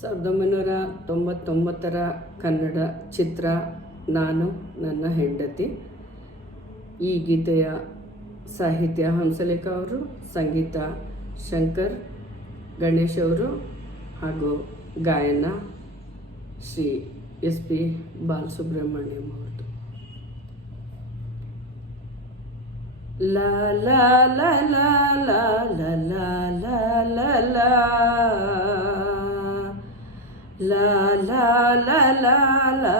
1999ರ ಕನ್ನಡ ಚಿತ್ರ ನಾನು ನನ್ನ ಹೆಂಡತಿ. ಈ ಗೀತೆಯ ಸಾಹಿತ್ಯ ಹಂಸಲೇಖ ಅವರು, ಸಂಗೀತ ಶಂಕರ್ ಗಣೇಶ್ ಅವರು ಹಾಗೂ ಗಾಯನ ಶ್ರೀ SP ಬಾಲಸುಬ್ರಹ್ಮಣ್ಯಂ ಅವ್ರದ್ದು. ಲಾ ಲಾ ಲಾ ಲಾ ಲಾ ಲಾ ಲಾ ಲಾ ಲಾ ಲಾ ಲಾ ಲಾ ಲಾ ಲಾ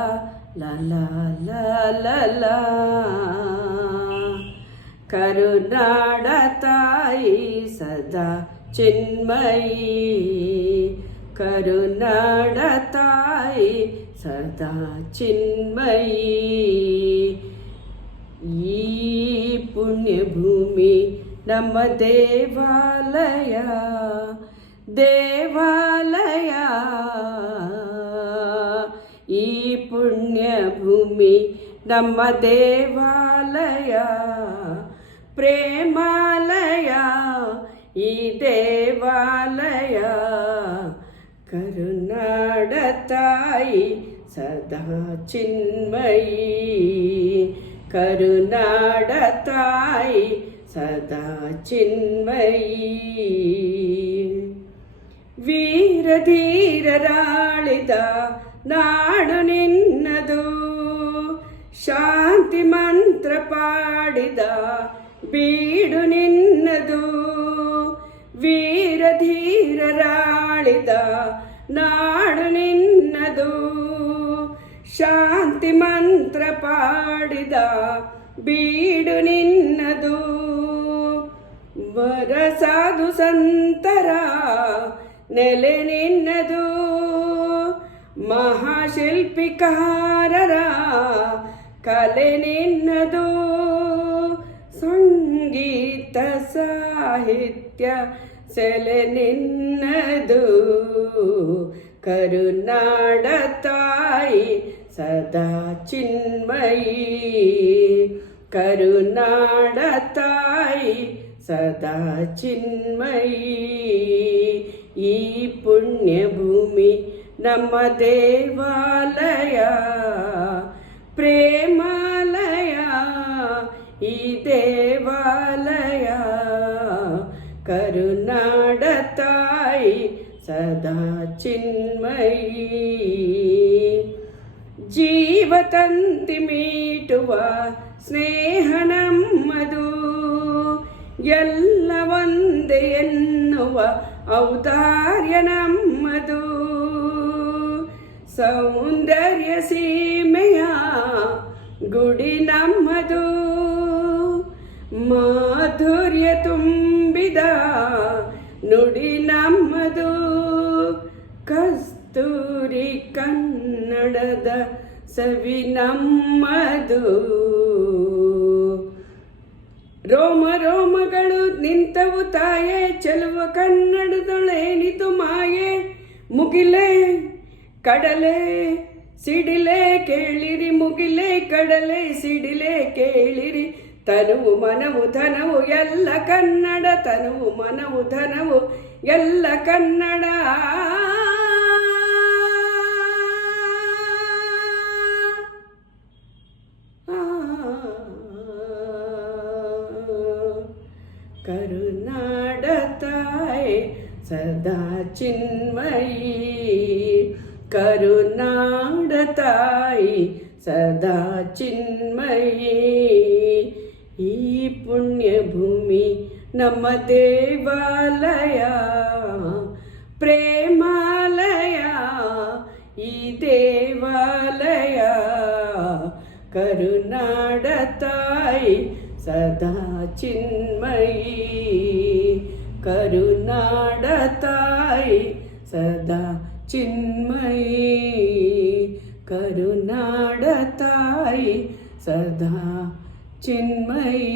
ಲಾ ಲಾ ಲಾ ಲಾ ಲಾ. ಕರುನಾಡ ತಾಯಿ ಸದಾ ಚಿನ್ಮಯಿ, ಕರುನಾಡ ತಾಯಿ ಸದಾ ಚಿನ್ಮಯಿ. ಈ ಪುಣ್ಯಭೂಮಿ ನಮ್ಮ ದೇವಾಲಯ, ದೇವಾಲಯ. ಈ ಪುಣ್ಯಭೂಮಿ ನಮ್ಮ ದೇವಾಲಯ, ಪ್ರೇಮಾಲಯ. ಈ ದೇವಾಲಯ ಕರುನಾಡ ತಾಯಿ ಸದಾ ಚಿನ್ಮಯಿ, ಕರುನಾಡ ತಾಯಿ ಸದಾ ಚಿನ್ಮಯಿ. ವೀರ ಧೀರರಾಳಿದ ನಾಡು ನಿನ್ನದು, ಶಾಂತಿ ಮಂತ್ರ ಪಾಡಿದ ಬೀಡು ನಿನ್ನದು. ವೀರ ಧೀರರಾಳಿದ ನಾಡು ನಿನ್ನದು, ಶಾಂತಿ ಮಂತ್ರ ಪಾಡಿದ ಬೀಡು ನಿನ್ನದು. ವರ ಸಾಧು ಸಂತರ ನೆಲೆ ನಿನ್ನದು, ಮಹಾಶಿಲ್ಪಿಕಾರರ ಕಲೆ ನಿನ್ನದು. ಸಂಗೀತ ಸಾಹಿತ್ಯ ಸೆಲೆ ನಿನ್ನದು, ಕರುನಾಡ ತಾಯಿ ಸದಾ ಚಿನ್ಮಯಿ, ಕರುನಾಡ ತಾಯಿ ಸದಾ ಚಿನ್ಮಯಿ. ಈ ಪುಣ್ಯಭೂಮಿ ನಮ್ಮ ದೇವಾಲಯ, ಪ್ರೇಮಾಲಯ. ಈ ದೇವಾಲಯ ಕರುನಾಡ ತಾಯಿ ಸದಾ ಚಿನ್ಮಯಿ. ಜೀವತಂತಿ ಮೀಟುವ ಸ್ನೇಹ ನಮ್ಮದು, ಎಲ್ಲ ಒಂದೇ ಎನ್ನುವ ಔದಾರ್ಯ ನಮ್ಮದು. ಸೌಂದರ್ಯ ಸೀಮೆಯ ಗುಡಿ ನಮ್ಮದು, ಮಾಧುರ್ಯ ತುಂಬಿದ ನುಡಿ ನಮ್ಮದು. ಕಸ್ತೂರಿ ಕನ್ನಡದ ಸವಿ ನಮ್ಮದು. ರೋಮ ರೋಮಗಳು ನಿಂತವು ತಾಯೇ, ಚೆಲುವ ಕನ್ನಡದೊಳೇನಿತು ಮಾಯೆ. ಮುಗಿಲೆ ಕಡಲೆ ಸಿಡಿಲೆ ಕೇಳಿರಿ, ಮುಗಿಲೆ ಕಡಲೆ ಸಿಡಿಲೆ ಕೇಳಿರಿ. ತನುವು ಮನವು ಧನವು ಎಲ್ಲ ಕನ್ನಡ, ತನುವು ಮನವು ಧನವು ಎಲ್ಲ ಕನ್ನಡ. ಕರುನಾಡ ತಾಯಿ ಸದಾ ಚಿನ್ಮಯಿ, ಕರುನಾಡ ತಾಯಿ ಸದಾ ಚಿನ್ಮಯಿ. ಈ ಪುಣ್ಯಭೂಮಿ ನಮ್ಮ ದೇವಾಲಯ, ಪ್ರೇಮಾಲಯ. ಈ ದೇವಾಲಯ ಕರುನಾಡ ತಾಯಿ ಸದಾ ಚಿನ್ಮಯಿ, ಕರುನಾಡ ತಾಯಿ ಸದಾ ಚಿನ್ಮಯಿ, ಕರುನಾಡ ತಾಯಿ ಸದಾ ಚಿನ್ಮಯಿ.